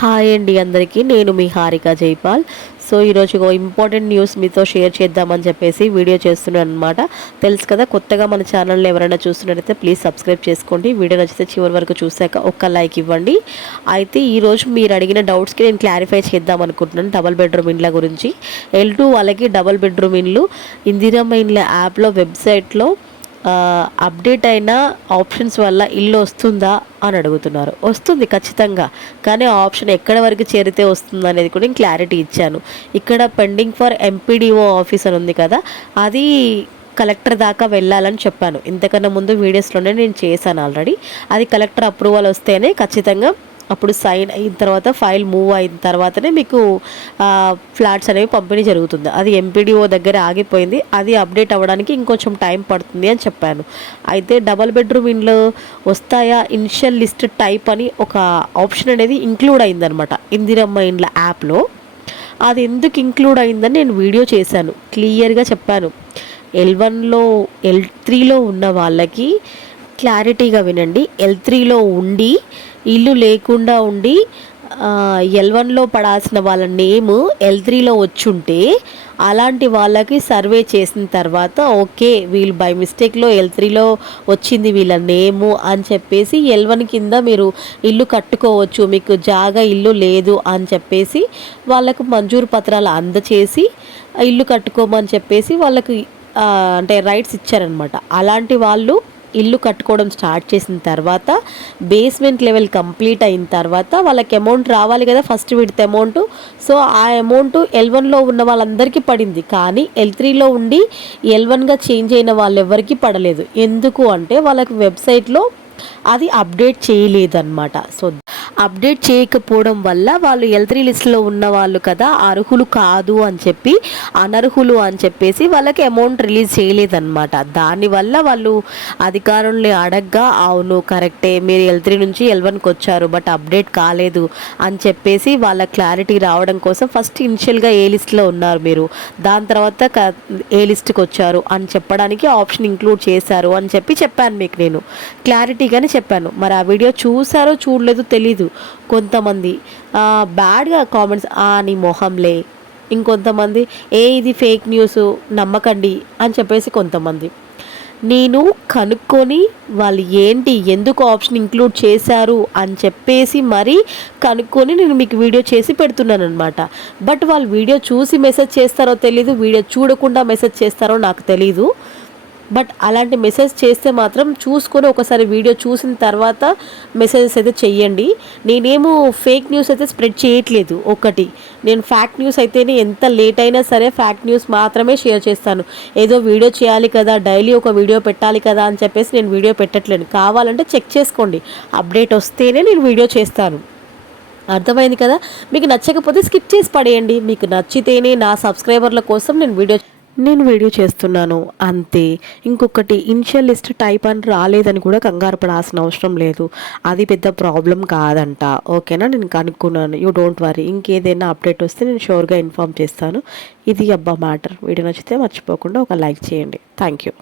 Hi అండి అందరికీ. నేను మీ హారిక జైపాల్. సో ఈరోజు ఒక ఇంపార్టెంట్ న్యూస్ మీతో షేర్ చేద్దామని చెప్పేసి వీడియో చేస్తున్నాను అనమాట తెలుసు కదా కొత్తగా మన ఛానల్ని ఎవరైనా చూస్తున్నట్టయితే ప్లీజ్ సబ్స్క్రైబ్ చేసుకోండి. వీడియో నచ్చితే చివరి వరకు చూసాక ఒక్క లైక్ ఇవ్వండి. అయితే ఈరోజు మీరు అడిగిన డౌట్స్కి నేను క్లారిఫై చేద్దాం అనుకుంటున్నాను డబల్ బెడ్రూమ్ ఇండ్ల గురించి. ఎల్ టూ వాళ్ళకి డబల్ బెడ్రూమ్ ఇండ్లు. ఇందిరమ్మ ఇండ్ల యాప్లో వెబ్సైట్లో అప్డేట్ అయిన ఆప్షన్స్ వల్ల ఇల్లు వస్తుందా అని అడుగుతున్నారు. వస్తుంది ఖచ్చితంగా. కానీ ఆ ఆప్షన్ ఎక్కడ వరకు చేరితే వస్తుంది అనేది కూడా నేను క్లారిటీ ఇచ్చాను. ఇక్కడ పెండింగ్ ఫర్ ఎంపీడీఓ ఆఫీస్ అని ఉంది కదా అది కలెక్టర్ దాకా వెళ్ళాలని చెప్పాను. ఇంతకన్నా ముందు వీడియోస్లోనే నేను చేశాను ఆల్రెడీ అది కలెక్టర్ అప్రూవల్ వస్తేనే ఖచ్చితంగా అప్పుడు సైన్ అయిన తర్వాత ఫైల్ మూవ్ అయిన తర్వాతనే మీకు ఫ్లాట్స్ అనేవి పంపిణీ జరుగుతుంది. అది ఎంపీడీఓ దగ్గర ఆగిపోయింది. అది అప్డేట్ అవ్వడానికి ఇంకొంచెం టైం పడుతుంది అని చెప్పాను. అయితే డబల్ బెడ్రూమ్ ఇండ్లు వస్తాయా? ఇనిషియల్ లిస్ట్ టైప్ అని ఒక ఆప్షన్ అనేది ఇంక్లూడ్ అయిందనమాట ఇందిరమ్మ ఇండ్ల యాప్లో అది ఎందుకు ఇంక్లూడ్ అయిందని నేను వీడియో చేశాను. క్లియర్గా చెప్పాను. ఎల్ వన్లో ఎల్ త్రీలో ఉన్న వాళ్ళకి క్లారిటీగా వినండి. ఎల్ త్రీలో ఉండి ఇల్లు లేకుండా ఉండి ఎల్ వన్లో పడాల్సిన వాళ్ళ నేమ్ ఎల్ త్రీలో వచ్చుంటే అలాంటి వాళ్ళకి సర్వే చేసిన తర్వాత ఓకే వీళ్ళు బై మిస్టేక్లో ఎల్ త్రీలో వచ్చింది వీళ్ళ నేము అని చెప్పేసి ఎల్ వన్ కింద మీరు ఇల్లు కట్టుకోవచ్చు మీకు జాగా ఇల్లు లేదు అని చెప్పేసి వాళ్ళకు మంజూరు పత్రాలు అందచేసి ఇల్లు కట్టుకోమని చెప్పేసి వాళ్ళకి అంటే రైట్స్ ఇచ్చారనమాట అలాంటి వాళ్ళు ఇల్లు కట్టుకోవడం స్టార్ట్ చేసిన తర్వాత బేస్మెంట్ లెవెల్ కంప్లీట్ అయిన తర్వాత వాళ్ళకి అమౌంట్ రావాలి కదా ఫస్ట్ విడత అమౌంట్ సో ఆ అమౌంట్ ఎల్ వన్లో ఉన్న వాళ్ళందరికీ పడింది. కానీ ఎల్ త్రీలో ఉండి ఎల్ వన్గా చేంజ్ అయిన వాళ్ళు పడలేదు. ఎందుకు అంటే వాళ్ళకి వెబ్సైట్లో అది అప్డేట్ చేయలేదన్నమాట. సో అప్డేట్ చేయకపోవడం వల్ల వాళ్ళు ఎల్ త్రీ లిస్ట్లో ఉన్న వాళ్ళు కదా అర్హులు కాదు అని చెప్పి అనర్హులు అని చెప్పేసి వాళ్ళకి అమౌంట్ రిలీజ్ చేయలేదన్నమాట. దానివల్ల వాళ్ళు అధికారుల్ని అడగ్గా అవును కరెక్టే మీరు ఎల్ త్రీ నుంచి ఎల్ వన్కి వచ్చారు బట్ అప్డేట్ కాలేదు అని చెప్పేసి వాళ్ళ క్లారిటీ రావడం కోసం ఫస్ట్ ఇనిషియల్గా ఏ లిస్ట్లో ఉన్నారు మీరు? దాని తర్వాత ఏ లిస్ట్కి వచ్చారు? అని చెప్పడానికి ఆప్షన్ ఇంక్లూడ్ చేశారు అని చెప్పి చెప్పాను మీకు నేను. క్లారిటీగానే చెప్పాను. మరి ఆ వీడియో చూసారో చూడలేదు తెలీదు. కొంతమంది బ్యాడ్గా కామెంట్స్ ఆ నీ మొహంలే. ఇంకొంతమంది ఏ ఇది ఫేక్ న్యూస్ నమ్మకండి. అని చెప్పేసి కొంతమంది. నేను కనుక్కొని వాళ్ళు ఏంటి ఎందుకు ఆప్షన్ ఇంక్లూడ్ చేశారు? అని చెప్పేసి మరీ కనుక్కొని నేను మీకు వీడియో చేసి పెడుతున్నాను అనమాట బట్ వాళ్ళు వీడియో చూసి మెసేజ్ చేస్తారో తెలీదు వీడియో చూడకుండా మెసేజ్ చేస్తారో నాకు తెలీదు. బట్ అలాంటి మెసేజ్ చేస్తే మాత్రం చూసుకొని ఒకసారి వీడియో చూసిన తర్వాత మెసేజెస్ అయితే చెయ్యండి. నేనేమో ఫేక్ న్యూస్ అయితే స్ప్రెడ్ చేయట్లేదు ఒకటి. నేను ఫ్యాక్ట్ న్యూస్ అయితేనే ఎంత లేట్ అయినా సరే ఫ్యాక్ట్ న్యూస్ మాత్రమే షేర్ చేస్తాను. ఏదో వీడియో చేయాలి కదా డైలీ ఒక వీడియో పెట్టాలి కదా అని చెప్పేసి నేను వీడియో పెట్టట్లేను. కావాలంటే చెక్ చేసుకోండి. అప్డేట్ వస్తేనే నేను వీడియో చేస్తాను. అర్థమైంది కదా? మీకు నచ్చకపోతే స్కిప్ చేసి పడేయండి. మీకు నచ్చితేనే నా సబ్స్క్రైబర్ల కోసం నేను వీడియో నేను వీడియో చేస్తున్నాను అంతే. ఇంకొకటి ఇనిషియల్ లిస్ట్ టైప్ అని రాలేదని కూడా కంగారు పడాల్సిన అవసరం లేదు. అది పెద్ద ప్రాబ్లం కాదంట. ఓకేనా? నేను కనుక్కున్నాను. యూ డోంట్ వరీ ఇంకేదైనా అప్డేట్ వస్తే నేను షూర్గా ఇన్ఫామ్ చేస్తాను. ఇది అబ్బా మ్యాటర్ వీడియో నచ్చితే మర్చిపోకుండా ఒక లైక్ చేయండి. Thank you